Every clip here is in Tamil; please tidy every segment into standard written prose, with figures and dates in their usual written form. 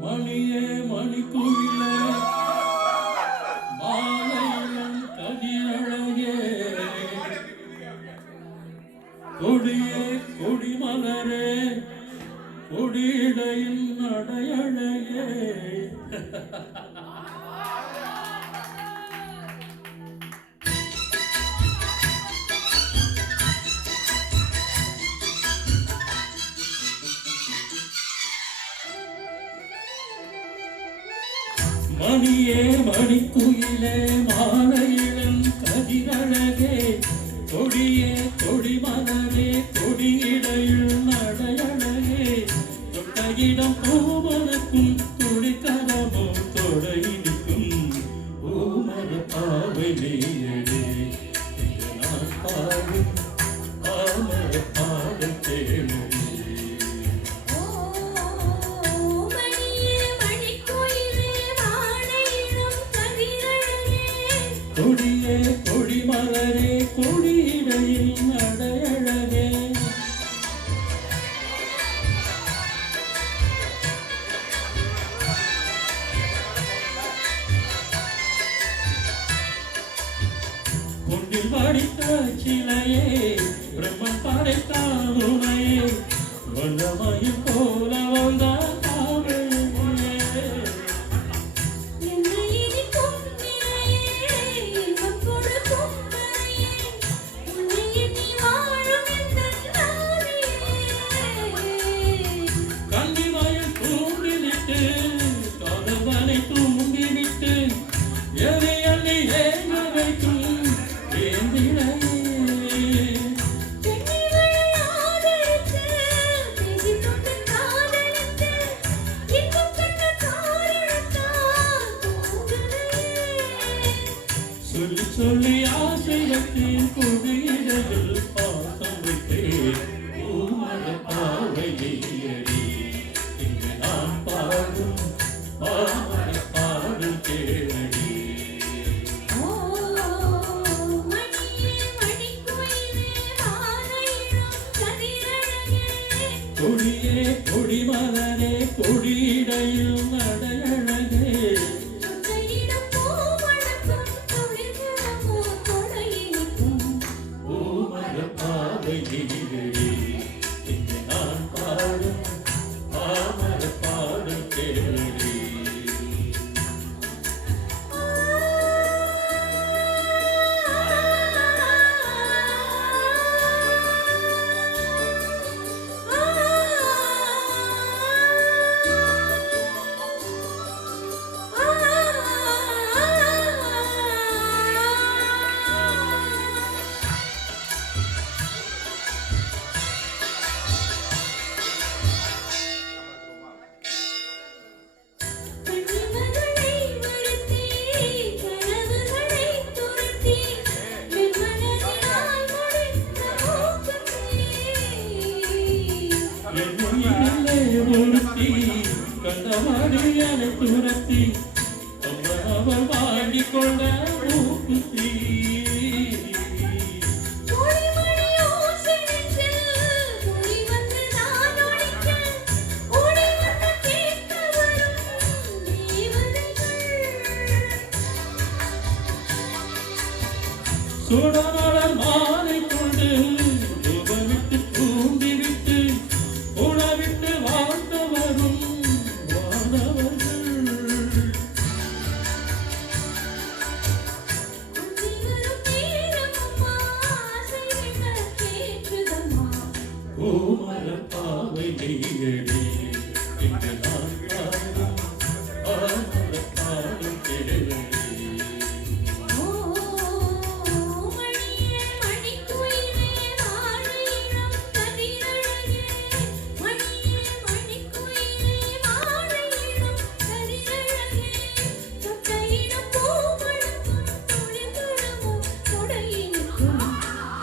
மணியே மணிக்குயிலே மாலையிலும் கதிரழகே கொடியே கொடிமலரே கொடியிடையின் நடையழகே மணியே மணிக்குயிலே மாலையிலும் கதிரழகே கொடியே கொடிமலரே கொடியிடையில் நடையழகே தொட்டகிடம் பூமனுக்கும் துடித்தரமோ தொடையினிக்கும் பூமர பாவை நீயடே நான் பாடும் பாமர பாடல் தேடும் கொடியே கொடிமலரே கொடியிடையில் நடையழகே பொன்னில் வடித்த சிலையே பிரம்மன் படைத்த உனையே வல்லமையில் போல வந்தார் சொல்லி சொல்லி ஆசை வைத்தேன் குடியிடவில் பாசம் வைத்தேன் பூமர பாவையடி இங்கு நான் பாடும் பாமர பாடல் கேளடி கொடியே கொடிமலரே கொடியிடையில் நடையழகே இங்கு நான் பாடும் பாமர பாடல் கேளடி கண்டவாடியனை துரத்தி அவள் வாங்கிக் கொண்ட ஊக்குத்தி சுடமலர் மாலை கொண்டு உபவிட்டு தூண்டிவிட்டு உணவிட்டு வாழ்ந்த வரும் வானவர்கள் பூமர பாவை நீயடி இங்கு நான் பாடும் பாமர பாடும் கேளடி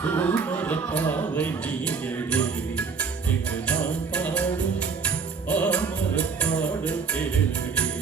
பூமர பாவை நீயடி இங்கு நான் பாடும் பாமர பாடல் கேளடி